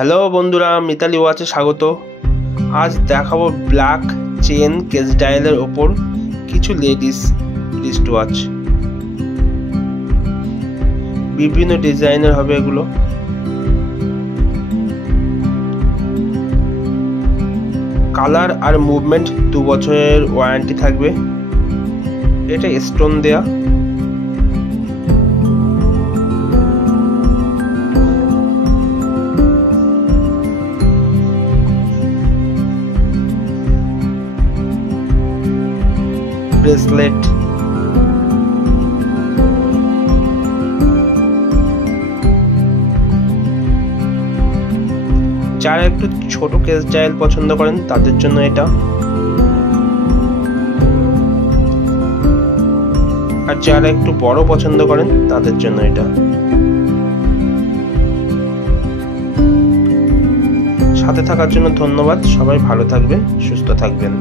Hello বন্ধুরা, মিতালি ওয়াচে স্বাগত। আজ দেখাবো ব্ল্যাক চেন কেস ডায়ালের ওপর কিছু লেডিস রিস্ট ওয়াচ। বিভিন্ন ডিজাইনের হবে এগুলো। কালার আর মুভমেন্ট 2 বছরের ওয়ারেন্টি থাকবে। এটা স্টোন দেয়া। ব্রেসলেট, যারা একটু ছোট কেস ডায়াল পছন্দ করেন তাদের জন্য এটা, আর যারা একটু বড় পছন্দ করেন তাদের জন্য এটা। সাথে থাকার জন্য ধন্যবাদ। সবাই ভালো থাকবেন, সুস্থ থাকবেন।